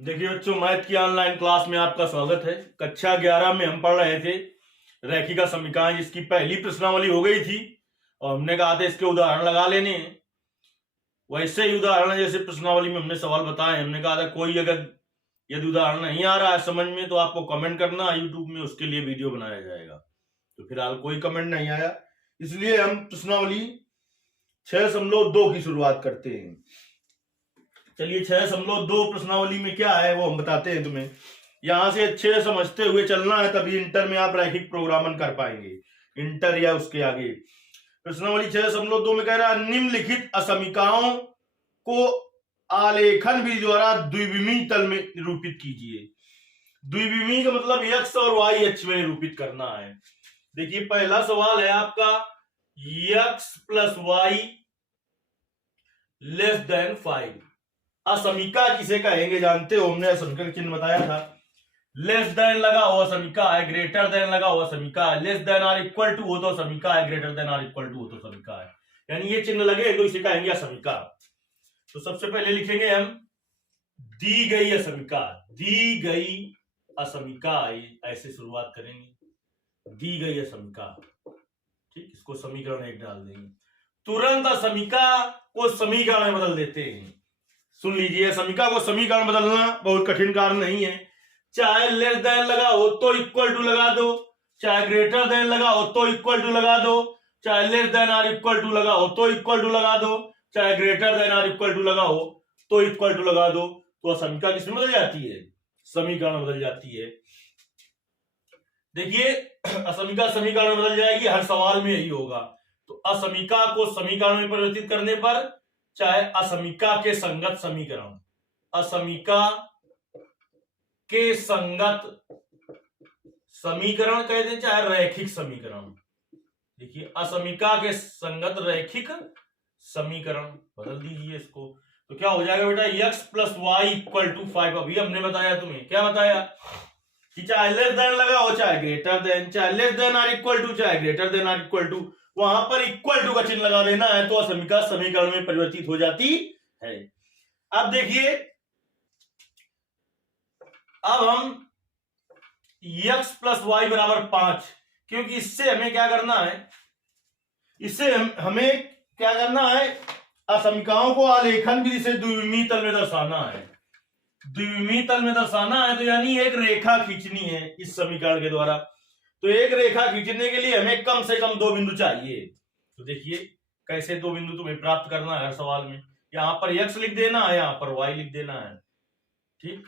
देखिए बच्चों, मैथ की ऑनलाइन क्लास में आपका स्वागत है। कक्षा 11 में हम पढ़ रहे थे रेखिका समीकरण, जिसकी पहली प्रश्नावली हो गई थी और हमने कहा था इसके उदाहरण लगा लेने हैं। वैसे ही उदाहरण जैसे प्रश्नावली में हमने सवाल बताए, हमने कहा था कोई अगर यदि उदाहरण नहीं आ रहा है समझ में तो आपको कमेंट करना यूट्यूब में, उसके लिए वीडियो बनाया जाएगा। तो फिलहाल कोई कमेंट नहीं आया, इसलिए हम प्रश्नावली 6.2 की शुरुआत करते हैं। चलिए 6.2 प्रश्नावली में क्या है वो हम बताते हैं तुम्हें। यहां से अच्छे से समझते हुए चलना है, तभी इंटर में आप रैखिक प्रोग्रामन कर पाएंगे, इंटर या उसके आगे। प्रश्नावली 6.2 में कह रहा है निम्नलिखित असमीकाओं को आलेखन विधि द्वारा द्विविमीय तल में निरूपित कीजिए। द्विविमीय का मतलब x और y अक्ष में निरूपित करना है। देखिए पहला सवाल है आपका x + y < 5। असमीका किसे कहेंगे जानते हो, हमने असमीका का चिन्ह बताया था। लेस देन लगा हुआ समीका है, ग्रेटर देन लगा हुआ समीका है, less than or equal to हो तो समीका है, greater than or equal to हो तो समीका है। यानी ये चिन्ह लगे तो इसे कहेंगे असमीका। तो सबसे पहले लिखेंगे हम दी गई असमीका, दी गई असमीका, ऐसे शुरुआत करेंगे, दी गई असमीका। ठीक, इसको समीकरण 1 डाल देंगे। तुरंत असमीका को समीकरण में बदल देते हैं। सुन लीजिए, समीका को समीकरण बदलना बहुत कठिन कार्य नहीं है। चाहे लेस देन लगा हो तो इक्वल टू लगा दो, चाहे ग्रेटर देन लगा हो तो इक्वल टू लगा दो, चाहे less than or equal to लगा हो तो इक्वल टू लगा दो, चाहे greater than or equal to लगा हो तो इक्वल टू लगा दो। तो असमीका किसमें बदल जाती है? समीकरण बदल जाती है। देखिए असमीका समीकरण बदल जाएगी, हर सवाल में यही होगा। तो असमीका को समीकरण में परिवर्तित करने पर, चाहे असमीका के संगत समीकरण, असमीका के संगत समीकरण कहते हैं, चाहे रैखिक समीकरण। देखिए असमीका के संगत रैखिक समीकरण बदल दीजिए इसको। तो क्या हो जाएगा बेटा, x + y = 5। अभी हमने बताया, तुम्हें क्या बताया कि चाहे लेस देन लगा हो, चाहे ग्रेटर देन, चाहे less than or equal to, चाहे greater than or equal to, वहां पर इक्वल टू का चिन्ह लगा देना है तो असमीका समीकरण में परिवर्तित हो जाती है। अब देखिए, अब हम x + y = 5, क्योंकि इससे हमें क्या करना है, इससे हमें क्या करना है, असमीकाओं को आलेखन विधि से द्विविमीय तल में दर्शाना है। द्विविमीय तल में दर्शाना है तो यानी एक रेखा खींचनी है इस समीकरण के द्वारा। तो एक रेखा खींचने के लिए हमें कम से कम 2 बिंदु चाहिए। तो देखिए कैसे 2 बिंदु तुम्हें प्राप्त करना है हर सवाल में। यहां पर x लिख देना है, यहां पर y लिख देना है। ठीक,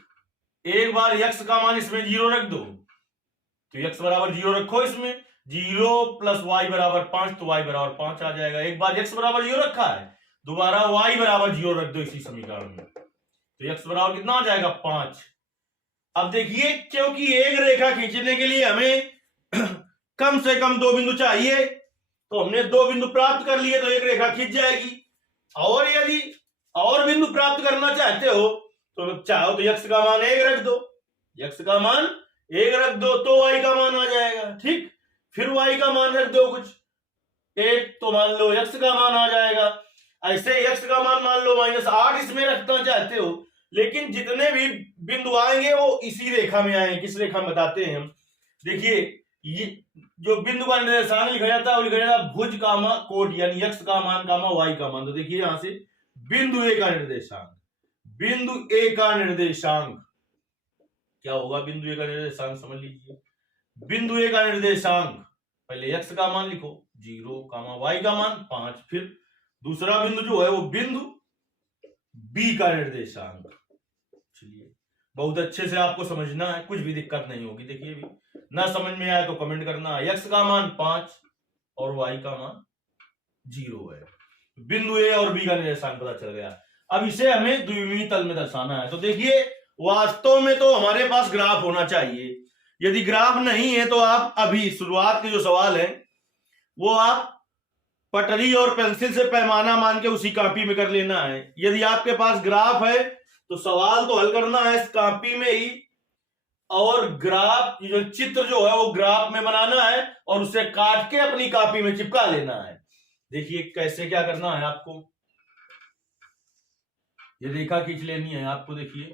एक बार x का मान इसमें 0 रख दो, तो x = 0 रखो इसमें, 0 + y = 5, तो y = 5 आ जाएगा। एक बार x = 0 रखा है, दोबारा y = 0 रख दो इसी समीकरण में, तो x बराबर कितना आ जाएगा, 5। अब देखिए, क्योंकि एक रेखा खींचने के लिए हमें कम से कम 2 बिंदु चाहिए, तो हमने 2 बिंदु प्राप्त कर लिए तो एक रेखा खींच जाएगी। और यदि और बिंदु प्राप्त करना चाहते हो तो चाहो तो x का मान 1 रख दो, x का मान 1 रख दो तो y का मान आ जाएगा। ठीक, फिर y का मान रख दो कुछ 1, तो मान लो x का मान आ जाएगा। ऐसे x का मान लो -8 इसमें रखना चाहते हो, लेकिन जितने भी बिंदु आएंगे वो इसी रेखा में आएंगे। किस रेखा में बताते हैं हम, देखिए ये जो बिंदु का निर्देशांक लिखा जाता है वो लिखा जाता है भुज कामा कोट, यानी x का मान कामा y का मान। तो देखिए यहां से बिंदु a का निर्देशांक, बिंदु a का निर्देशांक क्या होगा, बिंदु a का निर्देशांक समझ लीजिए। बिंदु a का निर्देशांक, पहले x का मान लिखो 0, y का मान 5, फिर दूसरा बिंदु जो है वो बिंदु b का निर्देशांक। चलिए बहुत अच्छे से आपको समझना है, कुछ भी दिक्कत नहीं होगी। देखिए भी ना समझ में आया तो कमेंट करना। x का मान 5 और y का मान 0 है, बिंदु a और b का निर्देशांक पता चल गया। अब इसे हमें द्विविमीय तल में दर्शाना है। तो देखिए वास्तव में तो हमारे पास ग्राफ होना चाहिए, यदि ग्राफ नहीं है तो आप अभी शुरुआत के जो सवाल है वो आप पटरी और पेंसिल से पैमाना मान के उसी कॉपी में कर लेना है। यदि आपके पास ग्राफ है तो सवाल तो हल करना है इस कॉपी में ही, और ग्राफ जो चित्र जो है वो ग्राफ में बनाना है और उसे काट के अपनी कॉपी में चिपका लेना है। देखिए कैसे क्या करना है आपको, ये रेखा खींच लेनी है आपको। देखिए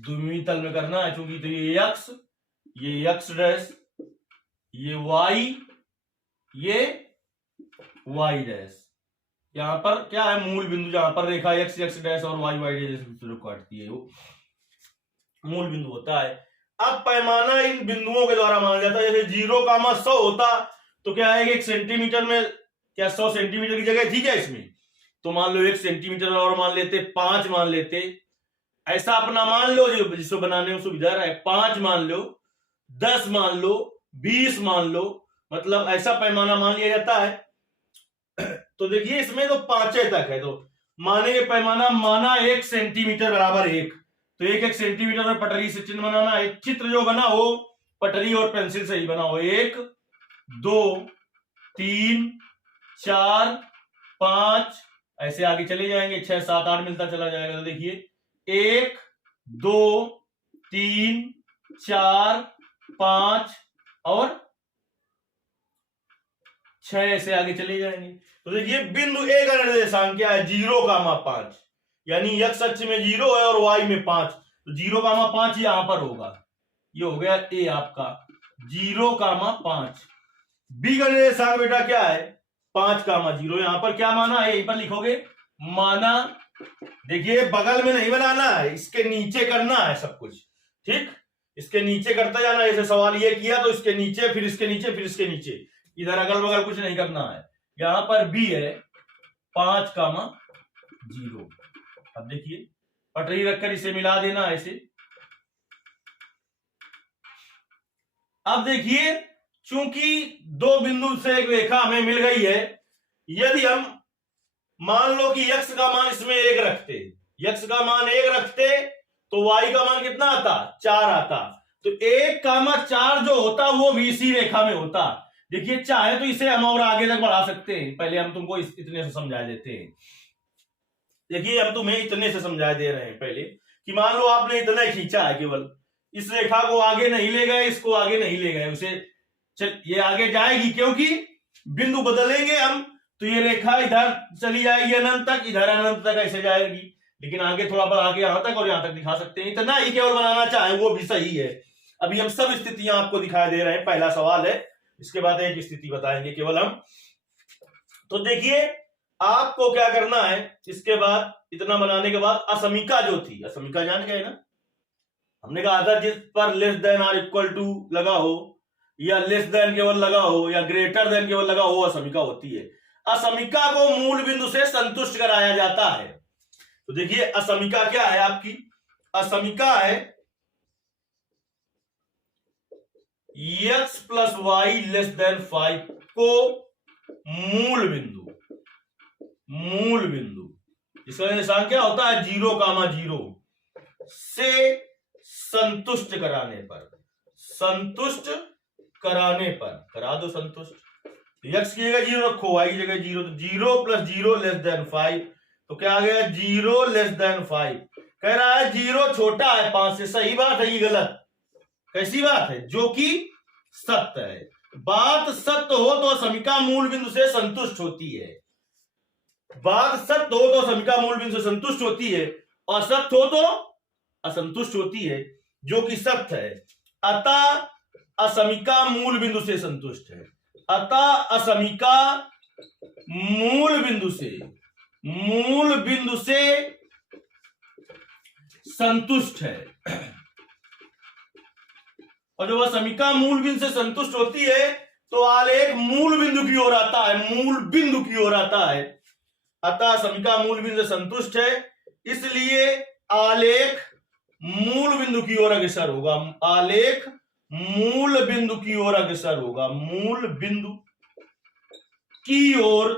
द्विमितल में करना है, क्योंकि तो ये एक्स डैश, ये वाई, ये वाई डैश। यहां पर क्या है, मूल बिंदु, जहां पर रेखा एक्स एक्स डैश और वाई वाई डैश दूसरे को काटती है, वो मूल बिंदु होता है। अब पैमाना इन बिंदुओं के द्वारा माना जाता है। जैसे 0,100 होता तो क्या है कि 1 सेंटीमीटर में क्या 100 सेंटीमीटर की जगह थी क्या इसमें, तो मान लो 1 सेंटीमीटर और मान लेते, 5 मान लेते, ऐसा अपना मान लो जिसको बनाने में सुविधा रहे। 5 मान लो, 10 मान लो, 20 मान लो, मतलब ऐसा पैमाना मान लिया जाता है। तो देखिए इसमें तो 5 तक है, तो मानेंगे पैमाना माना 1 सेंटीमीटर बराबर 1, तो 1 सेंटीमीटर में पटरी से चिन्ह बनाना। एक चित्र जो बना हो पटरी और पेंसिल से ही बना हो। 1 2 3 4 5 ऐसे आगे चले जाएंगे, 6 7 8 मिलता चला जाएगा। तो देखिए 1 2 3 4 5 और 6 ऐसे आगे चले जाएंगे। तो देखिए बिंदु ए का निर्देशांक क्या है, 0,5, यानी x अक्ष में 0 है और y में 5, तो 0,5 यहां पर होगा। ये हो गया ए आपका 0,5। बी का निर्देशांक बेटा क्या है, 5,0। यहां पर क्या माना है, यहीं पर लिखोगे माना। देखिए बगल में नहीं बनाना है, इसके नीचे करना है सब कुछ, ठीक, इसके नीचे करता जाना। जैसे सवाल ये किया तो इसके नीचे, फिर इसके नीचे, फिर इसके नीचे, इधर अगल बगल कुछ नहीं करना है। यहां पर बी है 5,0। अब देखिए पटरी रखकर इसे मिला देना ऐसे। अब देखिए चूंकि दो बिंदु से एक रेखा हमें मिल गई है, यदि हम मान लो कि x का मान इसमें 1 रखते, x का मान 1 रखते तो y का मान कितना आता, 4 आता। तो 1,4 जो होता वो भी इसी रेखा में होता। देखिए चाहे तो इसे हम और आगे तक बढ़ा सकते हैं, पहले हम तुमको इतने से समझा देते हैं। देखिए हम तुम्हें इतने से समझा दे रहे हैं पहले कि मान लो आपने इतना ही खींचा है, केवल इस रेखा को आगे नहीं ले गए, इसको आगे नहीं ले गए, उसे ये आगे जाएगी क्योंकि बिंदु बदलेंगे हम, तो ये रेखा इधर चली जाएगी अनंत तक, इधर अनंत तक ऐसे जाएगी, लेकिन आगे थोड़ा बढ़ा के यहां तक और यहां तक दिखा सकते हैं। इतना ही केवल बनाना चाहे वो भी सही है। अभी हम सब स्थितियां आपको दिखाई दे रहे हैं, पहला सवाल है, इसके बाद एक स्थिति बताएंगे केवल हम। तो देखिए आपको क्या करना है, इसके बाद इतना बनाने के बाद असमिका जो थी, असमिका जान गए ना, हमने कहा था जिस पर लेस देन और इक्वल टू लगा हो, या लेस देन केवल लगा हो, या ग्रेटर देन केवल लगा हो, असमिका होती है। असमिका को मूल बिंदु से संतुष्ट कराया जाता है। तो देखिए असमिका क्या है आपकी, असमिका है x plus Y less than 5 को मूल बिंदु, मूल बिंदु इसका निशान क्या होता है, 0,0 से संतुष्ट कराने पर, संतुष्ट कराने पर, करा दो संतुष्ट। x की जगह 0 रखो, y की जगह 0, तो 0 प्लस 0 लेस देन 5, तो क्या आ गया 0 लेस देन 5। कह रहा है 0 छोटा है 5 से, सही बात है, ये गलत, कैसी बात है, जो कि सत्य है। बात सत्य हो तो असमिका मूल बिंदु से संतुष्ट होती है, बात सत्य हो तो असमिका मूल बिंदु से संतुष्ट होती है, असत्य हो तो असंतुष्ट होती है, जो कि सत्य है। अतः असमिका मूल बिंदु से संतुष्ट है, अतः असमिका मूल बिंदु से, मूल बिंदु से संतुष्ट है। और जब असमिका मूल बिंदु से संतुष्ट होती है तो आलेख मूल बिंदु की ओर आता है, मूल बिंदु की ओर आता है। अतः असमिका मूल बिंदु से संतुष्ट है, इसलिए आलेख मूल बिंदु की ओर अग्रसर होगा, आलेख मूल बिंदु की ओर अग्रसर होगा, मूल बिंदु की ओर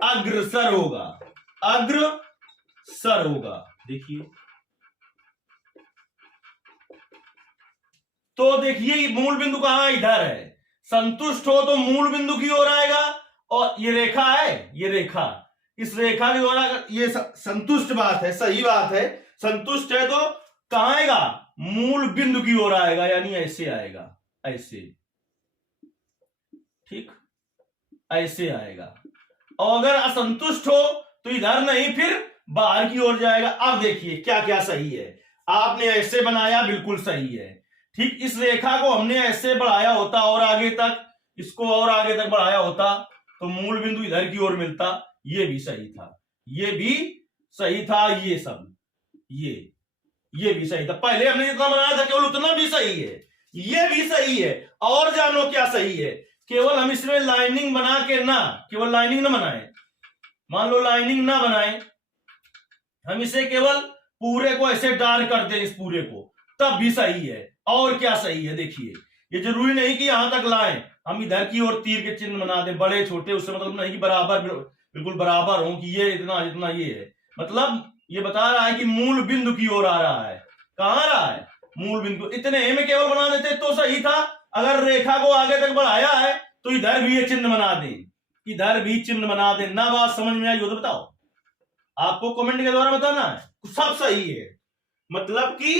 अग्रसर होगा, अग्रसर होगा। देखिए तो देखिए मूल बिंदु कहां, इधर है, संतुष्ट हो तो मूल बिंदु की ओर आएगा, और ये रेखा है, ये रेखा, इस रेखा के द्वारा ये संतुष्ट बात है, सही बात है, संतुष्ट है तो कहां आएगा, मूल बिंदु की ओर आएगा, यानी ऐसे आएगा, ऐसे, ठीक, ऐसे आएगा। और अगर असंतुष्ट हो तो इधर नहीं, फिर बाहर की ओर जाएगा। अब देखिए क्या क्या सही है, आपने ऐसे बनाया, बिल्कुल सही है। ठीक, इस रेखा को हमने ऐसे बढ़ाया होता और आगे तक, इसको और आगे तक बढ़ाया होता तो मूल बिंदु इधर की ओर मिलता। ये भी सही था, ये भी सही था, ये सब ये भी सही था। पहले हमने जितना बनाया था केवल उतना भी सही है, ये भी सही है। और जानो क्या सही है, केवल हम इसमें लाइनिंग बना के ना, केवल लाइनिंग ना बनाए, मान लो लाइनिंग ना बनाए, हम इसे केवल पूरे को ऐसे डार्क कर दें, इस पूरे को, तब भी सही है। और क्या सही है देखिए, ये जरूरी नहीं कि यहां तक लाएं, हम इधर की ओर तीर के चिन्ह बना दें, बड़े छोटे, उससे मतलब नहीं कि बराबर, बिल्कुल बराबर हो कि ये इतना जितना ये है, मतलब ये बता रहा है कि मूल बिंदु की ओर आ रहा है। कहां आ रहा है, मूल बिंदु। इतने में केवल बना देते तो सही था। अगर रेखा को आगे तक बढ़ाया है तो इधर भी ये चिन्ह बना दे, इधर भी चिन्ह बना दे। ना बात समझ में आई हो तो बताओ, आपको कमेंट के द्वारा बताना है। सब सही है, मतलब कि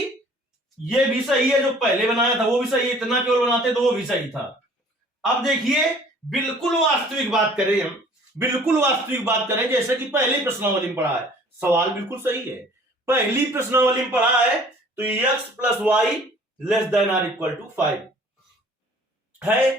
ये भी सही है, जो पहले बनाया था वो भी सही है, इतना केवल बनाते तो वो भी सही था। अब देखिए, बिल्कुल वास्तविक बात करें हम, बिल्कुल वास्तविक बात करें, जैसे कि पहली प्रश्नावली में पढ़ा है, सवाल बिल्कुल सही है। पहली प्रश्नावली में पढ़ा है तो x plus Y less than or equal to 5 है,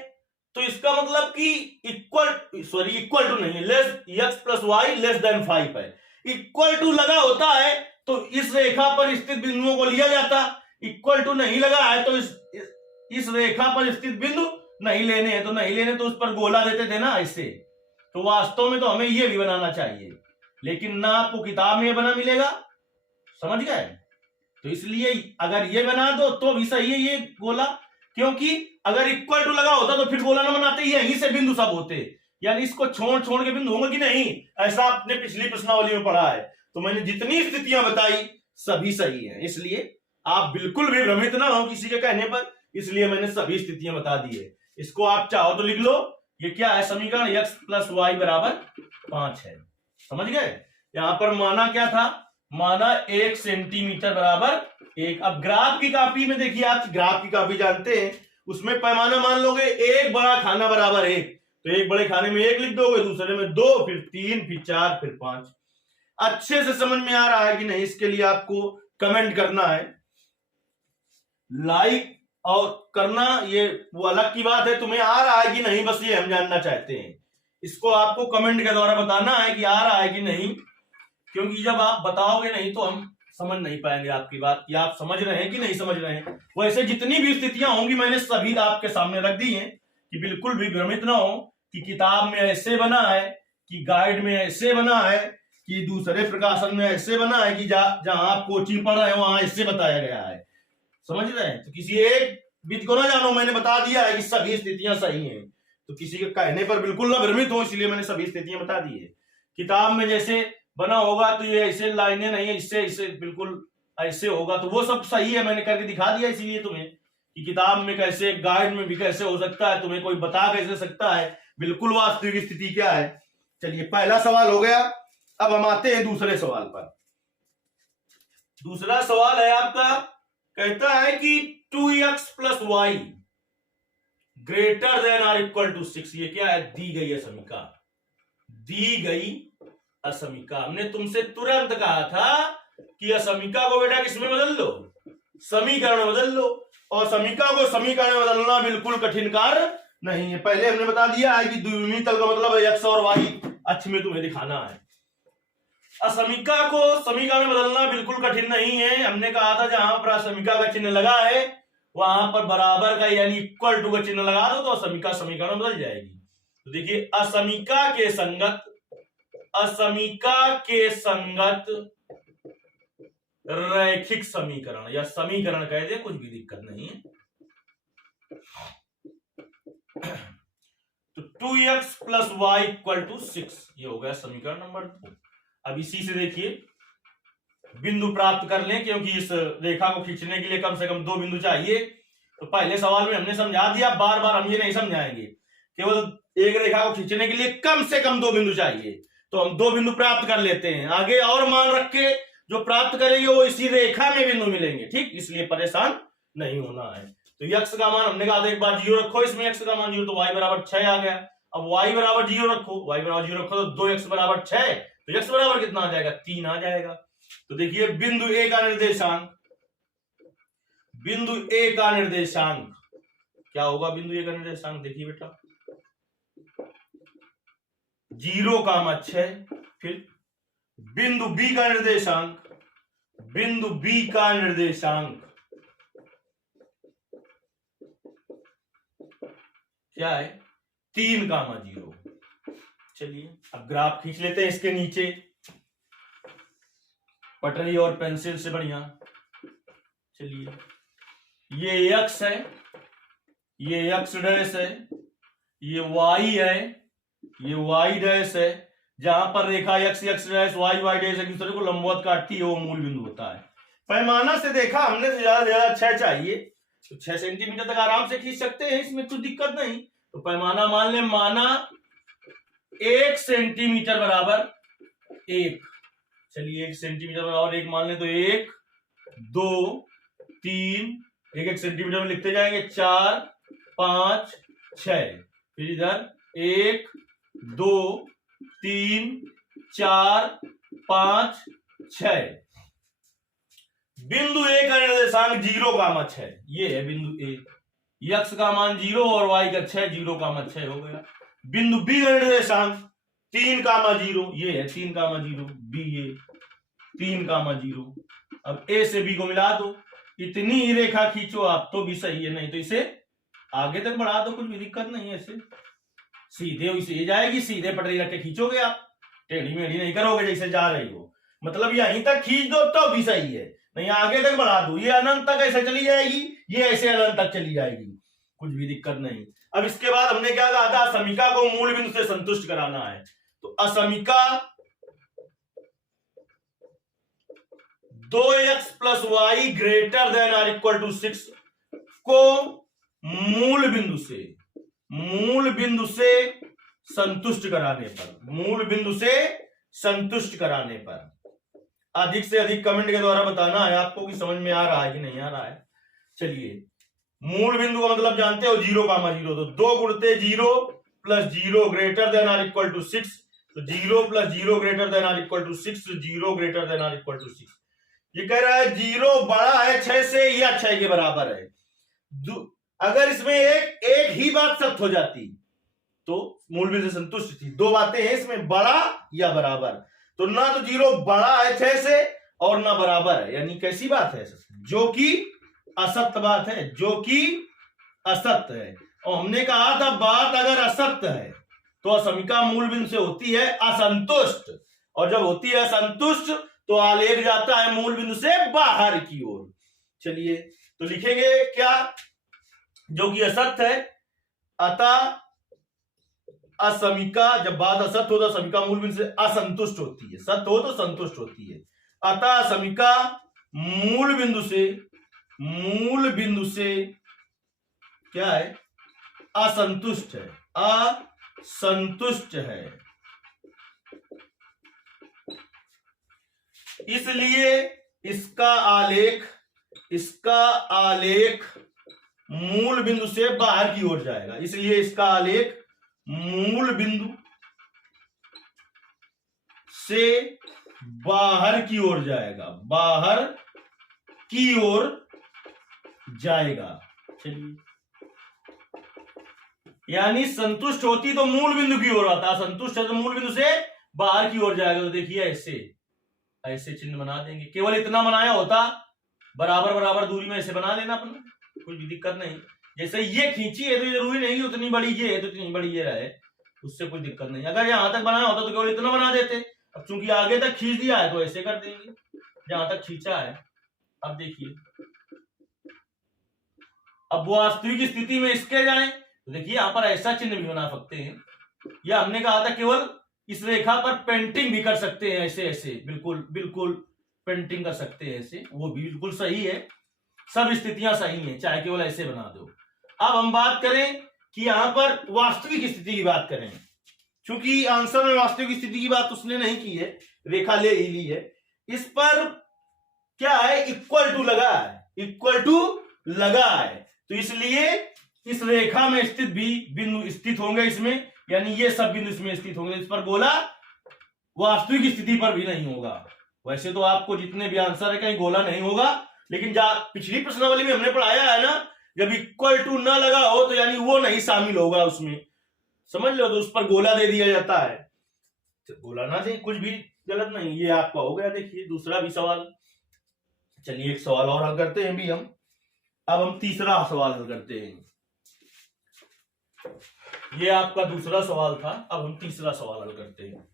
तो इसका मतलब कि इक्वल टू नहीं है, less x plus Y less than 5 है। इक्वल टू लगा होता है तो इस रेखा पर स्थित बिंदुओं को लिया जाता, इक्वल टू नहीं लगा है तो इस रेखा पर स्थित बिंदु नहीं लेने हैं, तो नहीं लेने तो उस पर गोला देते थे ना ऐसे। तो वास्तव में तो हमें ये भी बनाना चाहिए, लेकिन ना आपको किताब में ये बना मिलेगा, समझ गए। तो इसलिए अगर ये बना दो तो भी सही है ये गोला, क्योंकि अगर इक्वल टू लगा होता तो फिर गोला ना बनाते, यहीं से बिंदु सब होते, यानी इसको छोड़ छोड़ के बिंदु होंगे कि नहीं, ऐसा आपने पिछली प्रश्नावली में पढ़ा है। तो मैंने जितनी स्थितियां बताई सभी सही है, इसलिए आप बिल्कुल भी भ्रमित ना हो किसी के कहने पर, इसलिए मैंने सभी स्थितियां बता दी है। इसको आप चाहो तो लिख लो, ये क्या है समीकरण, x प्लस वाई बराबर 5 है। समझ गए। यहां पर माना क्या था, माना 1 सेंटीमीटर बराबर 1। अब ग्राफ की कॉपी में देखिए, आप ग्राफ की कॉपी जानते हैं, उसमें पैमाना मान लोगे एक बड़ा खाना बराबर 1, तो एक बड़े खाने में 1 लिख दोगे, दूसरे में 2, फिर 3, फिर 4, फिर 5। अच्छे से समझ में आ रहा है कि नहीं, इसके लिए आपको कमेंट करना है, लाइक और करना, ये वो अलग की बात है, तुम्हें आ रहा है कि नहीं बस ये हम जानना चाहते हैं। इसको आपको कमेंट के द्वारा बताना है कि आ रहा है कि नहीं, क्योंकि जब आप बताओगे नहीं तो हम समझ नहीं पाएंगे आपकी बात कि आप समझ रहे हैं कि नहीं समझ रहे हैं। वैसे जितनी भी स्थितियां होंगी मैंने सभी आपके सामने रख दी हैं, कि बिल्कुल भी भ्रमित ना हो कि किताब में ऐसे बना है, कि गाइड में ऐसे बना है, कि दूसरे प्रकाशन में ऐसे बना है, कि जहां आप कोचिंग पढ़ रहे हैं वहां ऐसे बताया गया है। समझ रहे हैं। तो किसी एक विधि को ना जानो, मैंने बता दिया है कि सभी स्थितियां सही हैं, तो किसी के कहने पर बिल्कुल ना भ्रमित हो, इसलिए मैंने सभी स्थितियां बता दी है। किताब में जैसे बना होगा तो ये ऐसे लाइनें नहीं है, इससे इससे बिल्कुल ऐसे होगा, तो वो सब सही है, मैंने करके दिखा दिया इसीलिए तुम्हें, कि किताब में कैसे, गाइड में भी कैसे हो सकता है, तुम्हें कोई बता कैसे सकता है, बिल्कुल वास्तविक स्थिति क्या है। चलिए, पहला सवाल हो गया। अब हम आते हैं दूसरे सवाल पर। दूसरा सवाल है आपका, कहता है कि 2x plus Y greater than or equal to 6। ये क्या है, दी गई असमीका, दी गई असमीका। हमने तुमसे तुरंत कहा था कि असमीका को बेटा किसमें बदल लो, समीकरण में बदल लो, और समीका को समीकरण में बदलना बिल्कुल कठिन कार्य नहीं है। पहले हमने बता दिया है कि द्विविमीय तल का मतलब है x और y अक्ष में तुम्हें दिखाना है। असमीका को समीकरण में बदलना बिल्कुल कठिन नहीं है। हमने कहा था जहां पर असमीका का चिन्ह लगा है वहां पर बराबर का यानी इक्वल टू का चिन्ह लगा दो तो असमीका समीकरण बदल जाएगी। तो देखिए, असमीका के संगत रैखिक समीकरण या समीकरण कह दे, कुछ भी दिक्कत नहीं है। तो 2x plus Y equal to 6, ये हो गया समीकरण नंबर 2। अब इसी से देखिए बिंदु प्राप्त कर लें, क्योंकि इस रेखा को खींचने के लिए कम से कम 2 बिंदु चाहिए। तो पहले सवाल में हमने समझा दिया, बार बार हम ये नहीं समझाएंगे, केवल एक रेखा को खींचने के लिए कम से कम 2 बिंदु चाहिए, तो हम 2 बिंदु प्राप्त कर लेते हैं। आगे और मान रख के जो प्राप्त करेंगे वो इसी रेखा में बिंदु मिलेंगे, ठीक, इसलिए परेशान नहीं होना है। तो x का मान हमने कहा था एक बार 0 रखो, इसमें x का मान 0, तो y बराबर 6 आ गया। अब y बराबर 0 रखो, y बराबर 0 रखो तो 2x बराबर 6, तो x बराबर कितना आ जाएगा, 3 आ जाएगा। तो देखिए बिंदु A का निर्देशांक बिंदु ए का निर्देशांक क्या होगा? बिंदु ए का निर्देशांक देखिए बेटा 0,6। फिर बिंदु बी का निर्देशांक, बिंदु बी का निर्देशांक क्या है? 3,0। चलिए अब ग्राफ खींच लेते हैं इसके नीचे पटरी और पेंसिल से बढ़िया। चलिए ये x है, ये x डैश है, ये y है, ये y डैश है। जहां पर रेखा x x dash y y dash एक दूसरे को लंबवत काटती है वो मूल बिंदु होता है। पैमाना से देखा हमने तो ज्यादा से ज्यादा 6 चाहिए, तो 6 सेंटीमीटर तक आराम से खींच सकते हैं, इसमें कुछ दिक्कत नहीं। तो पैमाना मान ले, माना 1 सेंटीमीटर बराबर 1। चलिए 1 सेंटीमीटर बराबर 1 मान ले, तो 1 2 3 1 सेंटीमीटर में लिखते जाएंगे, 4 5 6। फिर इधर 1 2 3 4 5 6। बिंदु ए का निर्देशांक 0,6 ये है बिंदु ए। x का मान 0 और y का 6, 0,6 हो गया। बिंदु बी का निर्देशांक 3,0 ये है 3,0 बी ए 3,0। अब ए से बी को मिला दो, इतनी ही रेखा खींचो आप तो भी सही है, नहीं तो इसे आगे तक बढ़ा दो, कुछ भी दिक्कत नहीं है। ऐसे सीधे इसे जाएगी, सीधे पटरी रख के खींचोगे आप, टेढ़ी मेढ़ी नहीं करोगे जैसे जा रही हो। मतलब यहीं तक खींच दो तो भी सही है, नहीं आगे तक बढ़ा दो, ये अनंत तक ऐसे चली जाएगी, ये ऐसे अनंत तक चली जाएगी, कुछ भी दिक्कत नहीं। अब इसके बाद हमने क्या कहा था? असमिका को मूल बिंदु से संतुष्ट कराना है। तो असमिका 2x + y greater than or equal to 6 को मूल बिंदु से संतुष्ट कराने पर, मूल बिंदु से संतुष्ट कराने पर अधिक से अधिक कमेंट के द्वारा बताना है आपको कि समझ में आ रहा है कि नहीं आ रहा है। चलिए मूल बिंदु का मतलब जानते हो 0,0, तो 2 गुणते 0 + 0 greater than or equal to 6, तो 0 + 0 greater than or equal to 6, 0 greater than or equal to 6। ये कह रहा है 0 बड़ा है 6 से या 6 के बराबर है। अगर इसमें एक ही बात सत्य हो जाती तो मूल बिंदु से संतुष्ट थी। 2 बातें हैं इसमें, बड़ा या बराबर, तो ना तो 0 बड़ा है 6 से और ना बराबर है, यानी कैसी बात है? जो कि असत्य बात है, जो कि असत्य है। और हमने कहा था बात अगर असत्य है तो असमिका मूल बिंदु से होती है असंतुष्ट, और जब होती है असंतुष्ट तो आलेख जाता है मूल बिंदु से बाहर की ओर। चलिए तो लिखेंगे क्या? जो कि असत्य है, अतः असमिका, जब बात असत्य हो तो असमिका मूल बिंदु से असंतुष्ट होती है, सत्य हो तो संतुष्ट होती है। अतः असमिका मूल बिंदु से क्या है? असंतुष्ट है, असंतुष्ट है। इसलिए इसका आलेख मूल बिंदु से बाहर की ओर जाएगा, इसलिए इसका आलेख मूल बिंदु से बाहर की ओर जाएगा, बाहर की ओर जाएगा। चलिए यानी संतुष्ट होती तो मूल बिंदु की ओर आता, संतुष्ट है तो मूल बिंदु से बाहर की ओर जाएगा। तो देखिए ऐसे चिन्ह बना देंगे, केवल इतना बनाया होता, बराबर बराबर दूरी में ऐसे बना लेना अपना, कोई भी दिक्कत नहीं। जैसे ये खींची है तो जरूरी नहीं उतनी बड़ी ये है तो इतनी बड़ी ये रहे, उससे कोई दिक्कत नहीं। अगर यहां तक बनाया होता तो केवल इतना बना देते, अब चूंकि आगे तक खींच दिया है तो ऐसे कर देंगे जहां तक खींचा है। अब देखिए, अब वास्तविक स्थिति में इसके जाएं तो देखिए यहां पर ऐसा चिन्ह भी बना सकते हैं, या हमने कहा था केवल इस रेखा पर पेंटिंग भी कर सकते हैं, ऐसे बिल्कुल पेंटिंग कर सकते हैं ऐसे, वो भी बिल्कुल सही है, सब स्थितियां सही हैं, चाहे केवल ऐसे बना दो। अब हम बात करें कि यहां पर वास्तविक स्थिति की बात करें, क्योंकि आंसर में वास्तविक स्थिति की बात उसने नहीं की है, रेखा ले ही ली है। इस पर क्या है? इक्वल टू लगा है, तो इसलिए इस रेखा में स्थित भी बिंदु स्थित होंगे इसमें, यानी ये सब बिंदु इसमें स्थित होंगे। इस पर गोला वास्तविक स्थिति पर भी नहीं होगा। वैसे तो आपको जितने भी आंसर है कहीं गोला नहीं होगा, लेकिन पिछली प्रश्नावली में हमने पढ़ाया है ना, जब इक्वल टू ना लगा हो तो यानी वो नहीं शामिल होगा उसमें, समझ लो, तो उस पर गोला दे दिया जाता है। तो गोला ना दे, कुछ भी गलत नहीं। ये आपका हो गया। देखिए दूसरा भी सवाल। चलिए एक सवाल और हल करते हैं भी हम। अब हम तीसरा सवाल हल करते हैं। ये आपका दूसरा सवाल था, अब हम तीसरा सवाल हल करते हैं।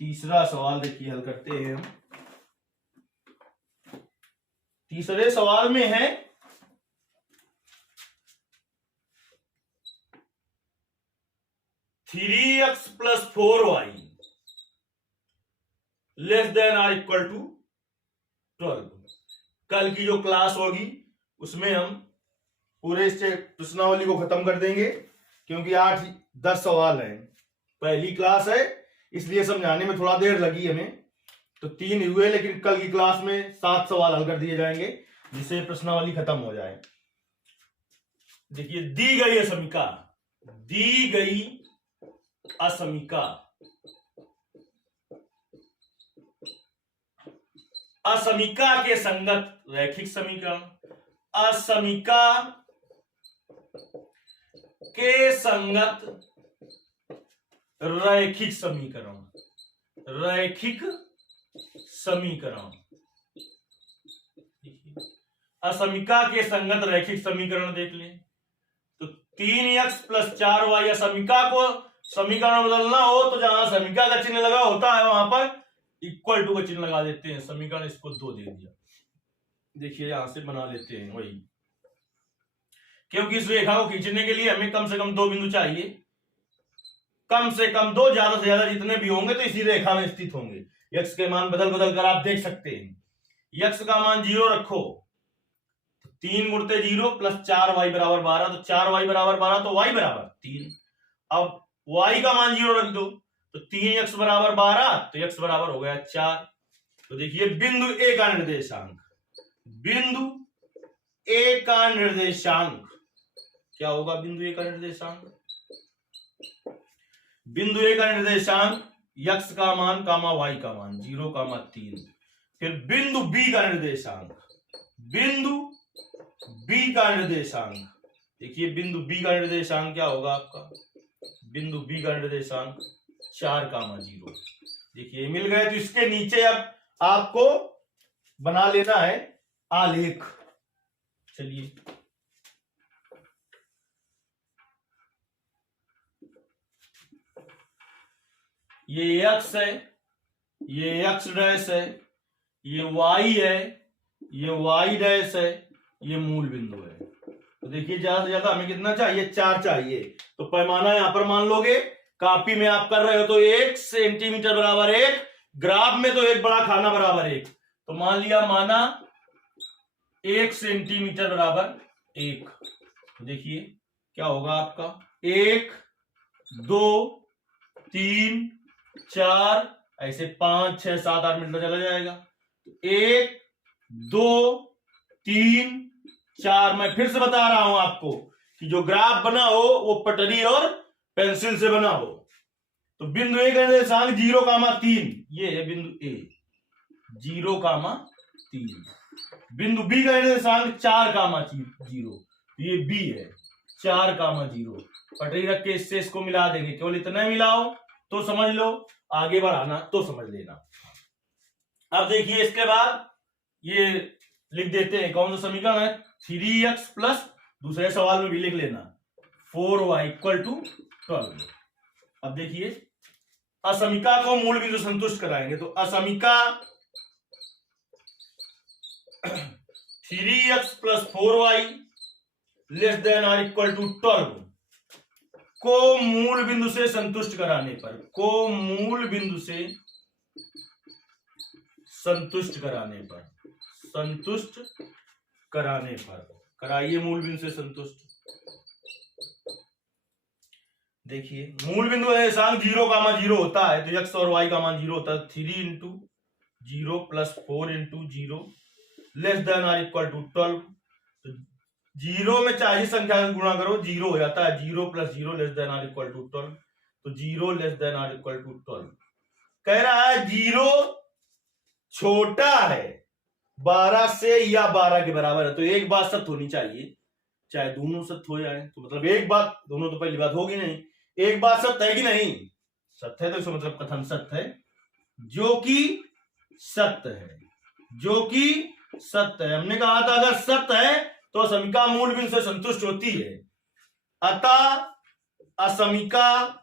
तीसरा सवाल देखिए हल करते हैं हम। तीसरे सवाल में है 3x + 4y < 12। कल की जो क्लास होगी उसमें हम पूरे से प्रश्नावली को खत्म कर देंगे, क्योंकि 8-10 सवाल हैं। पहली क्लास है इसलिए समझाने में थोड़ा देर लगी हमें, तो 3 हुए, लेकिन कल की क्लास में 7 सवाल हल कर दिए जाएंगे जिससे प्रश्नावली खत्म हो जाए। देखिए दी गई असमीका के संगत रैखिक समीकरण, असमीका के संगत रैखिक समीकरण, असमीका के संगत रैखिक समीकरण देख लें तो 3x + 4y असमीका को समीकरण बदलना हो तो जहां समीका का चिन्ह लगा होता है वहां पर इक्वल टू का चिन्ह लगा देते हैं। समीकरण इसको 2 दे दिया। देखिए यहां से बना लेते हैं वही, क्योंकि इस रेखा को खींचने के लिए हमें कम से कम 2 बिंदु चाहिए, कम से कम 2, ज्यादा से ज्यादा जितने भी होंगे तो इसी रेखा में स्थित होंगे। यक्स के मान बदल बदल कर आप देख सकते हैं। यक्स का मान 0 रखो, 3 × 0 + 4y = 12, तो 4y = 12 तो y = 3। अब y का मान 0 रख दो तो 3x = 12, तो x बराबर हो गया 4। तो देखिए बिंदु ए का निर्देशांक, बिंदु ए का निर्देशांक क्या होगा? बिंदु ए का निर्देशांक, बिंदु ए का निर्देशांक x का मान कामा y का मान 0, 3। फिर बिंदु बी का निर्देशांक, बिंदु बी का निर्देशांक, देखिए बिंदु बी का निर्देशांक क्या होगा आपका? बिंदु बी का निर्देशांक 4, 0। देखिए मिल गए। तो इसके नीचे अब आपको बना लेना है आलेख। चलिए ये x है, ये x डैश है, ये y है, ये y डैश है, ये मूल बिंदु है। तो देखिए ज्यादा से ज्यादा हमें कितना चाहिए? 4 चाहिए। तो पैमाना यहां पर मान लोगे, कॉपी में आप कर रहे हो तो 1 सेंटीमीटर बराबर 1, ग्राफ में तो 1 बड़ा खाना बराबर 1। तो मान लिया, माना 1 सेंटीमीटर बराबर 1। तो देखिए क्या होगा आपका? 1, 2, 3, 4, ऐसे 5, 6, 7, 8 मीटर चला जाएगा। तो 1, 2, 3, 4। मैं फिर से बता रहा हूं आपको कि जो ग्राफ बना हो वो पटरी और पेंसिल से बना हो। तो बिंदु ए का निर्देशांक 0, 3, ये है बिंदु ए, 0, 3। बिंदु बी का निर्देशांक 4, 0, ये बी है, 4, 0। पटरी रख के इससे इसको मिला देंगे, केवल इतना मिलाओ तो समझ लो, आगे बढ़ाना तो समझ लेना। अब देखिए इसके बाद ये लिख देते हैं, कौन सा समीकरण है? 3x प्लस, दूसरे सवाल में भी लिख लेना, 4y = 12। अब देखिए असमीका को मूल बिंदु संतुष्ट कराएंगे। तो असमीका 3x + 4y < 12 को मूल बिंदु से संतुष्ट कराने पर, को मूल बिंदु से संतुष्ट कराने पर कराइए मूल बिंदु से संतुष्ट। देखिए मूल बिंदु निर्देशांक 0, 0 होता है, तो x और y का मान 0 होता है। 3 × 0 + 4 × 0 < 12। तो जीरो में चाहे संख्या का गुणा करो, जीरो हो जाता है, 0 + 0 less than or equal to 12, तो 0 less than or equal to 12। कह रहा है 0 छोटा है 12 से या 12 के बराबर है, तो एक बात सत्य होनी चाहिए, चाहे दोनों सत्य हो जाए, तो मतलब एक बात, दोनों तो पहली बात होगी नहीं, एक बात सत्य है कि नहीं, सत्य है, तो इसका मतलब कथन सत्य है, जो कि सत्य है, जो कि सत्य है। हमने कहा था अगर सत्य है तो समीका मूल बिंदु से संतुष्ट होती है, अतः असमीका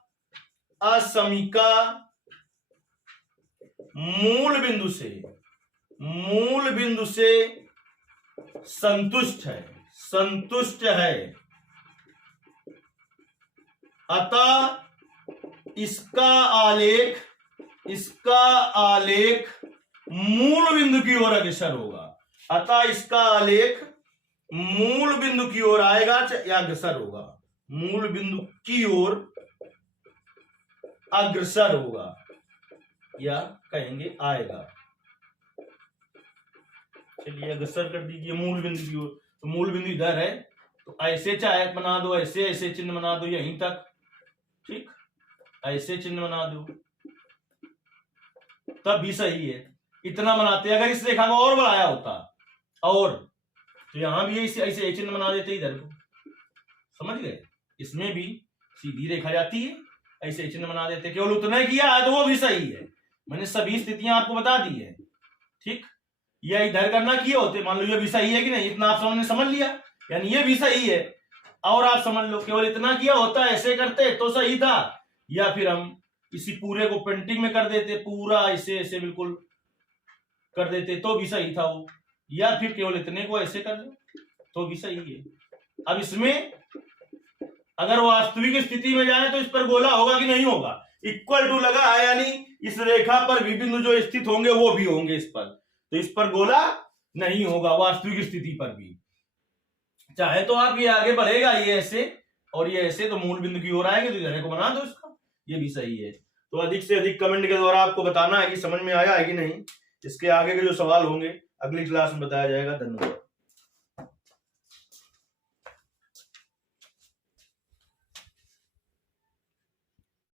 मूल बिंदु से संतुष्ट है, अतः इसका आलेख मूल बिंदु की ओर अग्रसर होगा, अतः इसका आलेख मूल बिंदु की ओर आएगा या अग्रसर होगा, मूल बिंदु की ओर अग्रसर होगा या कहेंगे आएगा। चलिए अग्रसर कर दीजिए मूल बिंदु की ओर, तो मूल बिंदु इधर है, तो ऐसे चाहे बना दो, ऐसे चिन्ह बना दो यहीं तक, ठीक, ऐसे चिन्ह बना दो तब भी सही है, इतना बनाते। अगर इस रेखा को और बढ़ाया होता और तो यहां भी ऐसे चिन्ह बना देते इधर को, समझ गए, इसमें भी सीधी रेखा जाती है, ऐसे चिन्ह बना देते, केवल उतना किया है तो वो भी सही है, मैंने सभी स्थितियां आपको बता दी है, ठीक। या इधर करना किए होते, मान लो ये भी सही है कि नहीं, इतना आप समझ लिया, यानी ये भी सही है, और आप समझ लो केवल इतना किया होता, ऐसे करते तो सही था, या फिर हम इसी पूरे को पेंटिंग में कर देते, पूरा ऐसे बिल्कुल कर देते तो भी सही था वो, या फिर केवल इतने को ऐसे कर लो तो भी सही है। अब इसमें अगर वास्तविक स्थिति में जाए तो इस पर गोला होगा कि नहीं होगा, इक्वल टू लगा है, यानी इस रेखा पर भी बिंदु जो स्थित होंगे वो भी होंगे इस पर, तो इस पर गोला नहीं होगा वास्तविक स्थिति पर भी। चाहे तो आप ये आगे बढ़ेगा ये ऐसे और ये ऐसे, तो मूल बिंदु की ओर आएंगे, तो इधर को बना दो इसका, ये भी सही है। तो अधिक से अधिक कमेंट के द्वारा आपको बताना है कि समझ में आया है कि नहीं। इसके आगे के जो सवाल होंगे अगली क्लास में बताया जाएगा। धन्यवाद।